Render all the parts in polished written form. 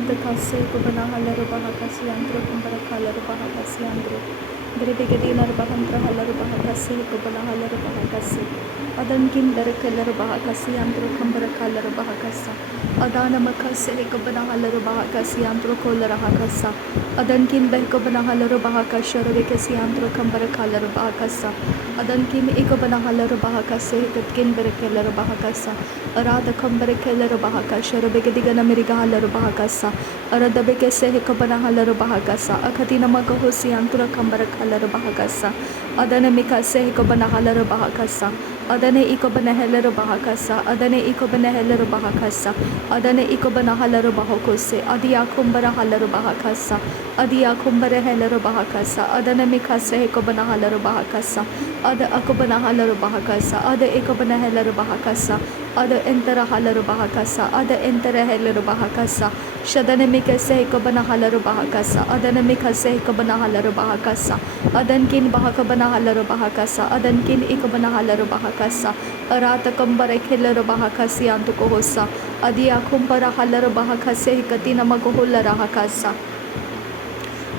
anda kase kubana halaru baha kasi andro kumbara halaru baha kasi andro dere begedi nar bahantra halaru baha kasi kubana halaru baha kasi adankin dere halaru baha kasi andro kumbara halaru baha kasa adana makase kubana halaru baha kasi andro kolara kasa adankin beh kubana halaru baha kashara bekasi andro kumbara halaru baha kasa adankin ikubana halaru baha kasi katkin bere halaru baha kasa arada kumbara halaru baha kashara begedi gana meriga halaru baha kasa arada bekase kubana halaru baha kasa akatina magahosi antura kumbara halaru baha kasa adana mikase kubana halaru baha kasa adane ikubana halaru baha kasa adane ikubana halaru baha kasa adane ikubana halaru baha kose adia kumbara halaru baha kasa adia kumbara halaru baha kasa adane mikase kubana halaru baha kasa ada akubana halaru baha kasa ada ikubana halaru baha kasa ada entera halaru baha kasa ada entera halaru baha kasa shadane mikase kubana halaru baha kasa adane mikase kubana halaru baha kasa adankin baha kubana halaru baha kasa adankin ikubana halaru baha kasa arata kumbara halaru baha kasi antu kohosa adia kumbara halaru baha kase katina magohulla kasa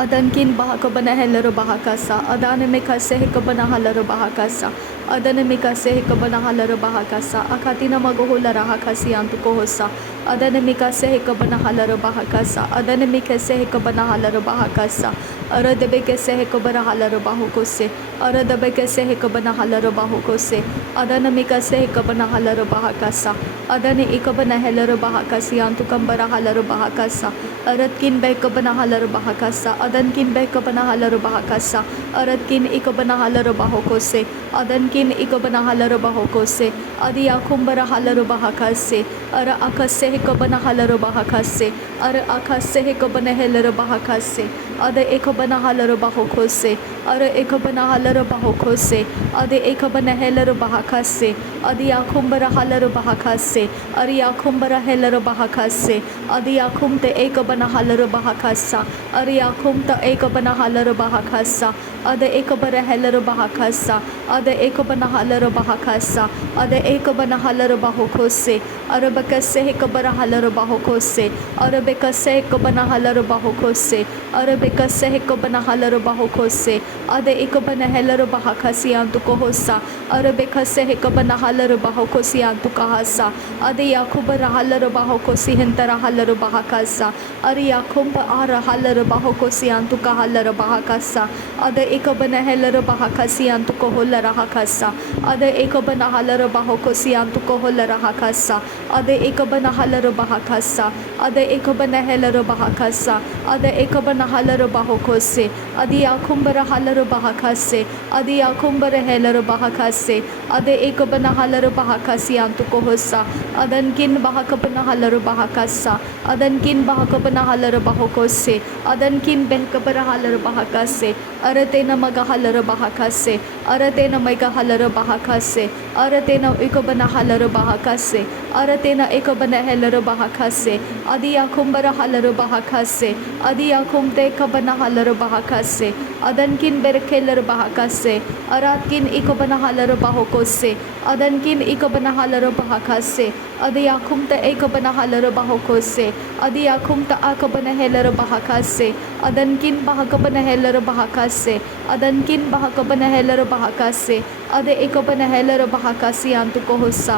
adankin bahakabana halaru bahakasa adane mikase hikabana halaru bahakasa adane mikase hikabana halaru bahakasa akatina magohula rahakasi antu kohosa adane mikase hikabana halaru bahakasa adane mikase hikabana halaru bahakasa aradabe kese hikabana halaru bahukose aradabe kese hikabana halaru bahukose adane mikase hikabana halaru bahakasa adane ikabana halaru bahakasi antu kambara halaru bahakasa aratkin bekabana halaru bahakasa adankin bekabana halaru bahakasa aratkin ikabana halaru bahokose adankin ikabana halaru bahokose adia kumbara halaru bahakase ara akase hikabana halaru bahakase ara akase hikabana halaru bahakase ada ikabana halaru bahokose ara ikabana halaru bahokose ada ikabana halaru bahakase adia kumbara halaru bahakase aria kumbara halaru bahakase adia kumte ikabana halaru bahakasa aria kumta ekabana halaru bahakasa ada ekabara halaru bahakasa ada ekabana halaru bahakasa ada ekabana halaru bahokose arabakase ekabara halaru bahokose arabekase ekabana halaru bahokose arabekase ekabana halaru bahokose ada ekabana halaru bahakasi antu kohosa arabekase ekabana halaru bahokosi antu kahasa ada yakubara halaru bahokosi hentara halaru bahakasa aria kumpa ara halaru bahokosi antu kahalaru bahakasa ada ekabana halaru bahakasi antu kohola rahakasa ada ekabana halaru bahokosi antu kohola rahakasa ada ekabana halaru bahakasa ada ekabana halaru bahakasa ada ekabana halaru bahokose adi akumbara halaru bahakase adi akumbara halaru bahakase ada ekabana halaru bahakasi antu kohosa adankin bahakabana halaru bahakasa adankin bahakabana halaru bahokose adankin behkabara halaru bahakase aratena maga halaru bahakase aratena mega halaru bahakase aratena ekabana halaru bahakase aratena ekabana halaru bahakase adi akumbara halaru bahakase adi akumte kabana halaru bahakase adankin berkelar bahakase aratkin ekabana halaru bahokose adankin ekabana halaru bahakase adi akumta ekabana halaru bahokose adi akumta akabana halaru bahakase adankin bahakabana halaru bahakase adankin bahakabana halaru bahakase ade ekabana halaru bahakasi antu kohosa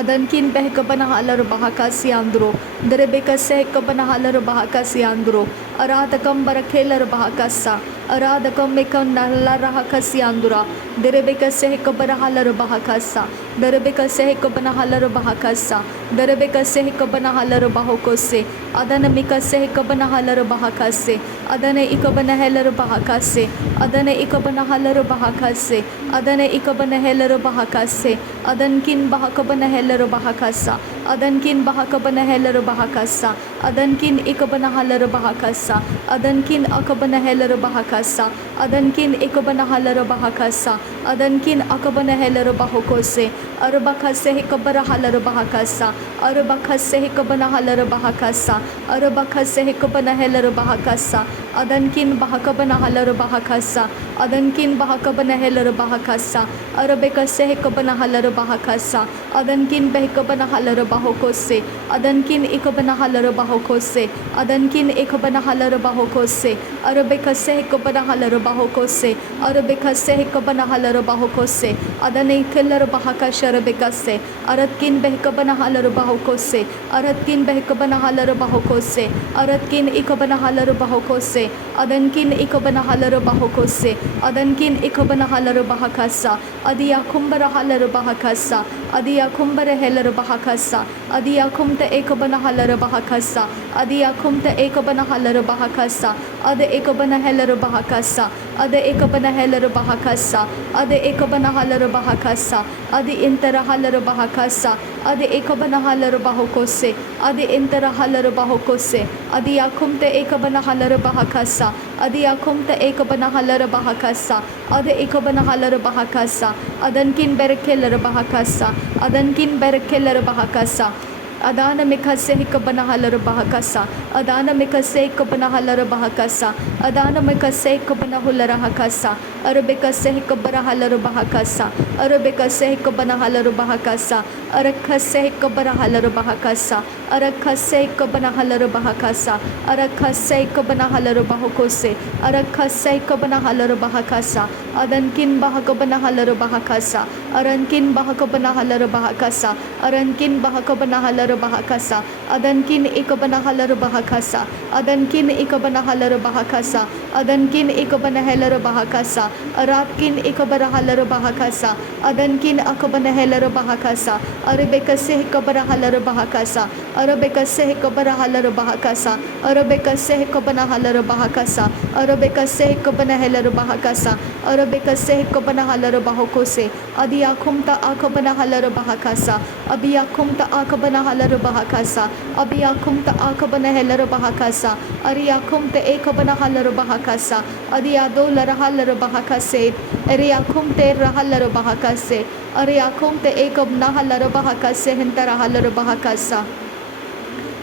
adankin behkabana halaru bahakasi andro derebekase ekabana halaru bahakasi andro aradakam barakhelar bahakasa aradakam mekan nalla rahakasi andura derebekase ekabana halaru bahakasa derebekase ekabana halaru bahakasa derebekase ekabana halaru bahokose adana mikase ekabana halaru bahakase adana ekabana halaru bahakase adana ekabana halaru bahakase adana ekabana halaru bahakase adankin bahakabana halaru bahakasa adankin bahakabana halaru bahakasa adankin ekabana halaru bahakasa adankin akabana halaru bahakasa adankin ekabana halaru bahakasa adankin akabana halaru bahokose arabakase ekabara halaru bahakasa arabakase ekabana halaru bahakasa arabakase ekabana halaru bahakasa adankin bahakabana halar bahakasa, adankin bahakabana helar bahakasa, arabekase hekabana halar bahakasa, adankin behkabana halar bahokose, adankin ikabana halar bahokose, adankin ikabana halar bahokose, arabekase hekabana halar bahokose, arabekase hekabana halar bahokose, adane kelar bahakasha arabekase, aratkin behkabana halar bahokose, aratkin behkabana halar bahokose, aratkin ikabana halar bahokose, adankin ikabana halar bahokose, adankin ikabana halar bahakasa, adiya kumbara halar bahakasa, adiya kumbara helar bahakasa, adiya kumta ekabana halar bahakasa, adiya kumta ekabana halar bahakasa, ada ekabana helar bahakasa, ada ekabana helar bahakasa, ada ekabana halar bahakasa, adi intara halar bahakasa, ada ekabana halar bahokose, adi intara halar bahokose, adi akumta ekabana halar bahakasa, adi akumta ekabana halar bahakasa, ada ekabana halar bahakasa, adankin berkelar bahakasa, adankin berkelar bahakasa, adana mikase hikabana halar bahakasa, adana mikase hikabana halar bahakasa, adana mikase hikabana hulara hakasa, arabekase hikabara halar bahakasa, arabekase hikabana halar bahakasa, arakase hikabara halar bahakasa, arakase hikabana halar bahakasa, arakase hikabana halar bahokose, arakase hikabana halar bahakasa, adankin bahakabana halar bahakasa, arankin bahakabana halar bahakasa, arankin bahakabana halar bahakasa, adankin ikabana halar bahakasa, adankin ikabana halar bahakasa, adankin ikabana halar bahakasa, aratkin ikabara halar bahakasa, adankin akabana halar bahakasa, arabekase ikabara halar bahakasa, arabekase ikabara halar bahakasa, arabekase ikabana halar bahakasa, arabekase ikabana halar bahakasa, arabekase ikabana halar bahokose, adiyakumta akabana halar bahakasa, abiyakumta akabana halar bahakasa, abiyakumta akabana halar bahakasa, ariyakumta ekabana halar bahakasa, adiyado lara halar bahakase, ariyakumte rahalar bahakase, ariyakumte ekabna halar bahakase hintara halar bahakasa.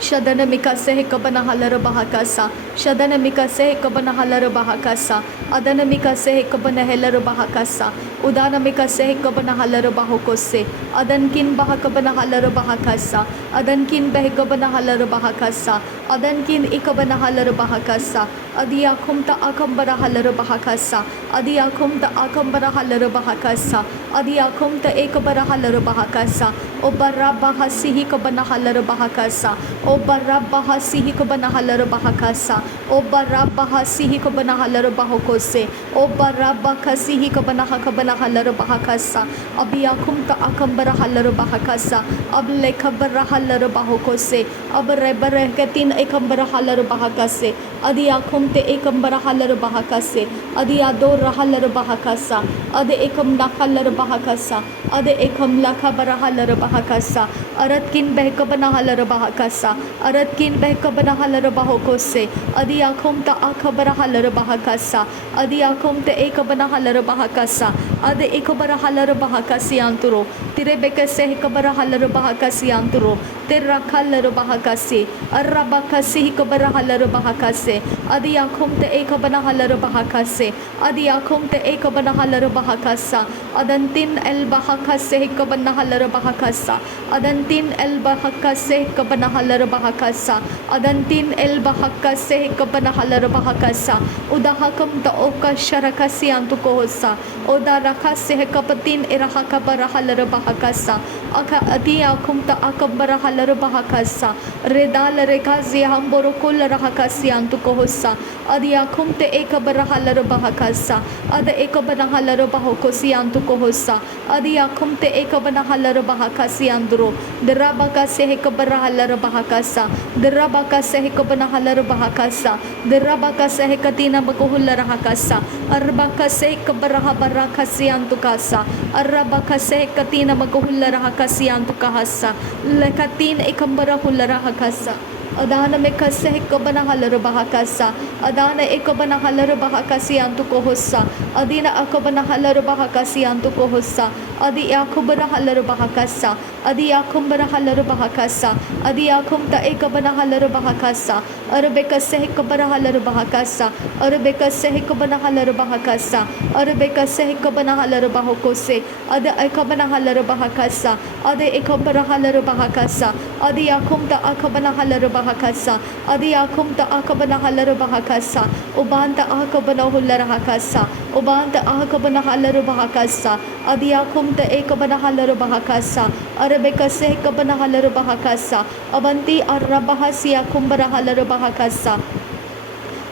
Shadana mikase hekabana halar bahakasa, shadana mikase hekabana halar bahakasa, adana mikase hekabana helar bahakasa, udana mikase hekabana halar bahokose, adankin bahakabana halar bahakasa, adankin behkabana halar bahakasa, adankin ikabana halar bahakasa, adiyakumta akambara halar bahakasa, adiyakumta akambara halar bahakasa, adiyakumta ekabara halar bahakasa, obara bahasi hikabana halar bahakasa, obara bahasi hikabana halar bahakasa, obara bahasi hikabana halar bahokose, obara bahasi hikabana hakabana halar bahakasa, abiyakumta akambara halar bahakasa, ablekabara halar bahokose, abrebare katin ekambara halar bahakase, adiyakumte ekambara halar bahakase, adiyado halar bahakasa, ade ekam nakalar bahakasa, ade ekam lakabara halar bahakasa, aratkin behkabana halar bahakasa, aratkin behkabana halar bahokose, adiyakumta akabara halar bahakasa, adiyakumte ekabana halar bahakasa, ade ekabara halar bahakasi anturo, tire bekase hekabara halar bahakasi anturo, terra halar bahakasi, arabakasi hekabara halar bahakase, adiyakumte ekabana halar bahakase, adiyakumte ekabana halar bahakasa, adantin el bahakase hekabana halar bahakasa, adantin el bahakase hekabana halar bahakasa, adantin el bahakase hekabana halar bahakasa, udahakam ta oka sharakasi antukohosa, odarakase hekapatin irahakabara halar bahakasa, aka adiyakum ta akabara halar bahakasa, redal rekazi hamborokul rahakasi antukohosa, adiyakum te ekabara halar bahakasa, ada ekabana halar bahokosi antukohosa, adiyakum te ekabana halar bahakasi andro, derabaka se hekabara halar bahakasa, derabaka se hekabana halar bahakasa, derabaka se hekatina bakuhul rahakasa, arbaka se hekabara barakasi antukasa, arabaka se hekatina bakuhul rahakasi antukahasa, lekatin ekambara hul rahakasa. Adana me kase hikobana halaro bahakasa. Adana ekobana halaro bahakasi antuko hossa. Adina akobana halaro bahakasi antuko hossa. Adi yakubana halaro bahakasa. Adi yakumbara halaro bahakasa. Adi yakumta ekobana halaro bahakasa. Arabeka sehikobana halaro bahakasa. Arabeka sehikobana halaro bahakasa. Arabeka sehikobana halaro bahokose. Ada ekobana halaro bahakasa. Ada ekobana halaro bahakasa. Adi yakumta akobana halaro bahakasa. Adi yakumta akobana halaro bahakasa. Ubanta akobana hullara hakasa. Ubanta akobana halaro bahakasa. Adi yakumta ekobana halaro bahakasa. Arabeka sehikobana halaro bahakasa. Abanti arabahasi yakumbara halaro bahakasa.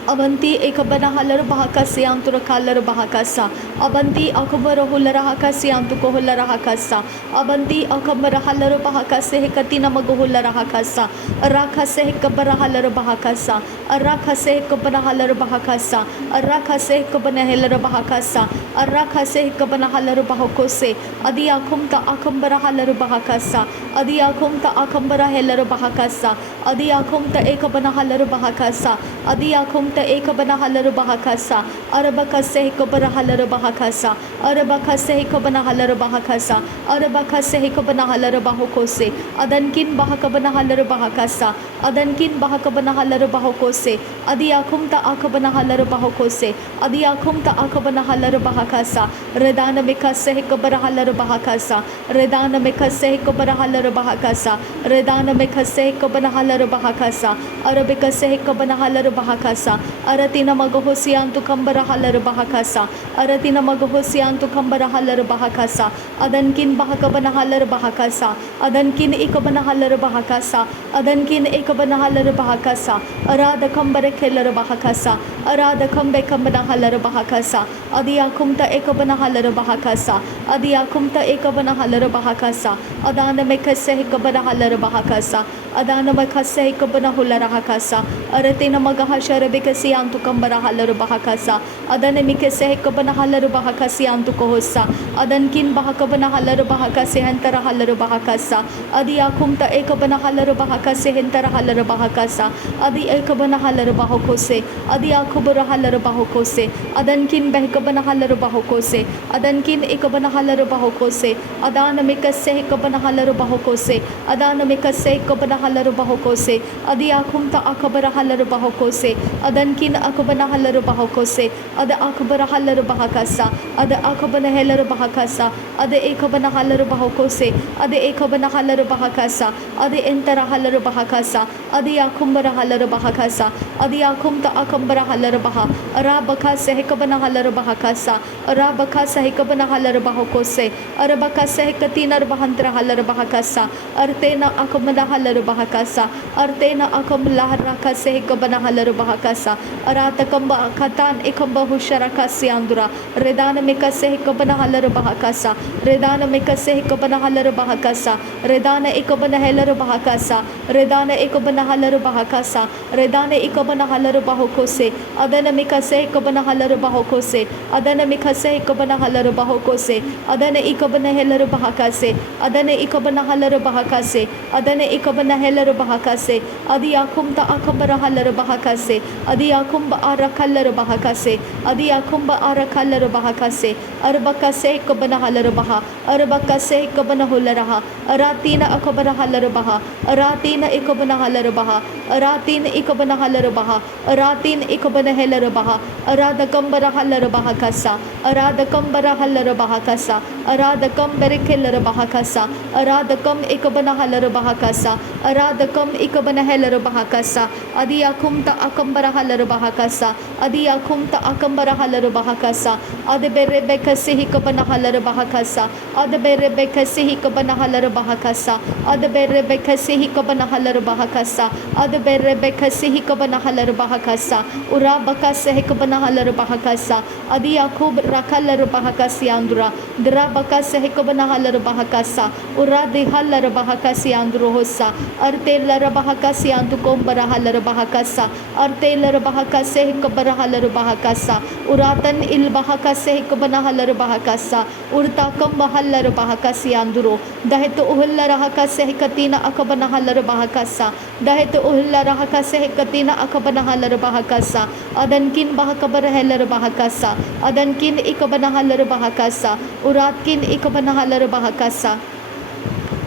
Avanti ekabana halar bahakasi antura kalar bahakasa. Avanti akabara hulara hakasi antuko hulara hakasa. Avanti akabara halar bahakase hekatina maguhulara hakasa. Arakase hekabara halar bahakasa. Arakase hekabana halar bahakasa. Arakase hekabana helar bahakasa. Arakase hekabana halar bahakose. Adi akumta akambara halar bahakasa. Adi akumta akambara helar bahakasa. Adi akumta ekabana halar bahakasa. Adi akumta ekabana halar bahakasa. Arabaka sehikabana halar bahakasa. Arabaka sehikabana halar bahakasa. Arabaka sehikabana halar bahokose. Adankin bahakabana halar bahakasa. Adankin bahakabana halar bahokose. Adi akumta akabana halar bahokose. Adi akumta akabana halar bahakasa. Redana meka sehikabana halar bahakasa. Redana meka sehikabana halar bahakasa. Redana meka sehikabana halar bahakasa. Arabika sehikabana halar bahakasa. Aratina magahosiantu kambara halar bahakasa. Aratina magahosiantu kambara halar bahakasa. Adankin bahakabana halar bahakasa. Adankin ikabana halar bahakasa. Adankin ikabana halar bahakasa. Arada kambara kelar bahakasa. Arada kambe kambana halar bahakasa. Adiyakumta ekabana halar bahakasa. Adiyakumta ekabana halar bahakasa. Adana mekase hikabana halar bahakasa. Adana mekase hikabana hulara hakasa. Aratina magahashara bekasi antu kambara halar bahakasa. Adana mikase hikabana halar bahakasi antu kohosa. Adankin bahakabana halar bahakasi hentara halar bahakasa. Adiyakumta ekabana halar bahakasi hentara halar bahakasa. Adi ekabana halar bahokose. Adiyakubara halar bahokose. Adankin behkabana halar bahokose. Adankin ekabana halar bahokose. Adana mikase hikabana halar bahokose. Adana mikase hikabana halar bahokose. Adiyakumta akabara halar bahokose. Adankin akabana halar bahokose. Ada akabara halar bahakasa. Ada akabana halar bahakasa. Ada ekabana halar bahokose. Ada ekabana halar bahakasa. Ada entara halar bahakasa. Adiyakumbara halar bahakasa. Adiyakumta akambara halar baha. Arabaka sehikabana halar bahakasa. Arabaka sehikabana halar bahokose. Arabaka sehikatina bahantra halar bahakasa. Artena akamana halar bahakasa. Artena akamlaharaka sehikabana halar bahakasa. Aratakamba katan ikamba husharaka siandura. Redana meka sehikabana halar bahakasa. Redana meka sehikabana halar bahakasa. Redana ikabana halar bahakasa. Redana ikabana halar bahakasa. Redana ikabana halar bahokose. Adana meka sehikabana halar bahokose. Adana meka sehikabana halar bahokose. Adana ikabana halar bahakase. Adana ikabana halar bahakase. Adana ikabana halar bahakase. Adiyakumta akambara halar bahakase. Adiyakumba arakallar bahakase. Adiyakumba arakallar bahakase. Arbaka sehikabana halar baha. Arbaka sehikabana hularaha. Aratina akabana halar baha. Aratina ikabana halar baha. Aratin ikabana halar baha. Aratin ikabana halar baha. Arada kambara halar bahakasa. Arada kambara halar bahakasa. Arada kambere kelar bahakasa. Arada kam ikabana halar bahakasa. Arada kam ikabana halar bahakasa. Adiyakumta akambara halar bahakasa. Adiyakumta akambara halar bahakasa. Adebere bekasi hikabana halar bahakasa. Adebere bekasi hikabana halar bahakasa. Adebere bekasi hikabana halar bahakasa. Adebere bekasi hikabana halar bahakasa. Ura Ura bakase hekabana halar bahakasa. Adi yakub rakalar bahakasi andura. Dra bakase hekabana halar bahakasa. Ura de halar bahakasi andro hosa. Arte lar bahakasi antu kombara halar bahakasa. Arte lar bahakase hekabara halar bahakasa. Uratan il bahakase hekabana halar bahakasa. Urta kam halar bahakasi anduro. Dahit uhlar rahakase hekatina akabana halar bahakasa. Dahit uhlar rahakase hekatina akabana halar bahakasa. Adankin bahakabar halar bahakasa. Adankin ikabana halar bahakasa. Uratkin ikabana halar bahakasa.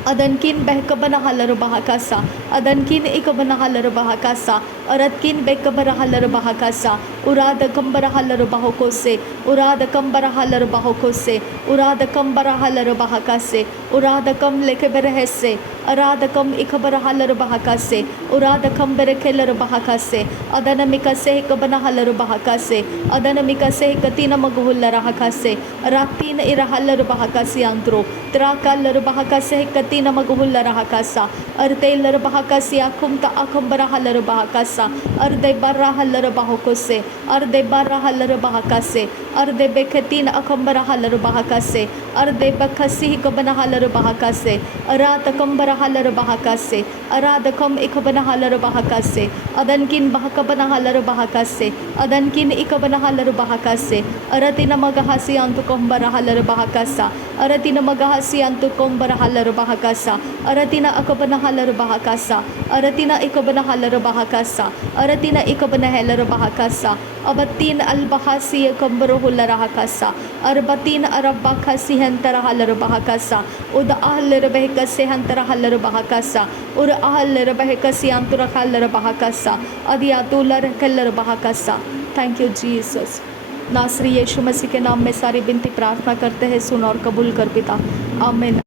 Adankin behkabana halar bahakasa. Adankin ikabana halar bahakasa. Aratkin bekabara halar bahakasa. Urada kambara halar bahokose. Urada kambara halar bahokose. Urada kambara halar bahakase. Urada kam lekeberehese. Arada kam ikabara halar bahakase. Urada kambere kelar bahakase. Adanamika se kabana halar bahakase. Adanamika se katina maghulla rahakase. Ratin ira halar bahakase antro. Trakalar bahakase katina maghulla rahakasa. Artelar bahakase akumta akambara halar bahakasa. Arde barra halar bahokose. Arde barra halar bahakase. Arde bekatina akambara halar bahakase. Arde bakasi kabana halar bahakase. Arata kambara halar bahakase. Arada kam ikabana halar bahakase. Adankin bahakabana halar bahakase. Adankin ikabana halar bahakase. Aratina magahasi antu kambara halar bahakasa. Aratina magahasi antu kambara halar bahakasa. Aratina akabana halar bahakasa. Aratina ikabana halar bahakasa. Aratina ikabana halar bahakasa. Abatin al bahasi kambaro hular rahakasa. Arbatin arabakasi hantara halar bahakasa. Uda ahlar behkase hantara halar bahakasa. Ur ahlar behkasi antura halar bahakasa. Adiatular kallar bahakasa. Thank you Jesus. नासरी यीशु मसीह के नाम में सारी विनती प्रार्थना करते हैं, सुन और कबूल कर पिता, आमीन।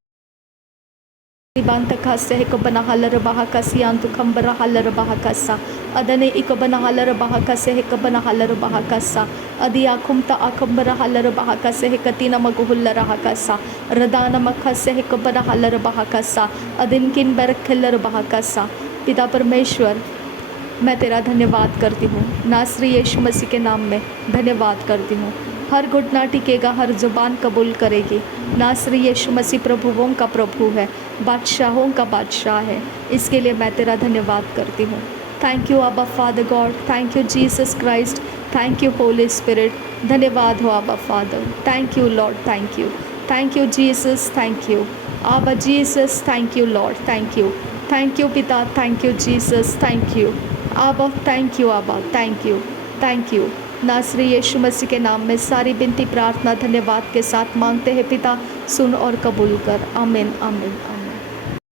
Bantakasse hekabana halar bahakasi antu kambara halar bahakasa. Adane ikabana halar bahakase hekabana halar bahakasa. Adi akumta akambara halar bahakase hekatina maghulla rahakasa. Radana makhase hekabana halar bahakasa. Adinkin berkhelar bahakasa. पिता परमेश्वर, मैं तेरा धन्यवाद करती हूँ, नासरी यीशु मसीह के नाम में धन्यवाद करती हूँ। हर घुटना टिकेगा, हर जुबान कबूल करेगी। नासरी यीशु मसीह प्रभुओं का प्रभु है, बादशाहों का बादशाह है। इसके लिए मैं तेरा धन्यवाद करती हूँ। Thank you Abba father God, thank you Jesus Christ, thank you Holy Spirit. धन्यवाद हो Abba father, thank you Lord, thank you Jesus, thank you Abba Jesus, thank you Lord, thank you पिता, thank you Jesus, thank you Abba, thank you Abba, thank you. नासरी यीशु मसीह के नाम में सारी विनती प्रार्थना धन्यवाद के साथ मांगते हैं पिता, सुन और कबूल कर, आमीन आमीन आमीन।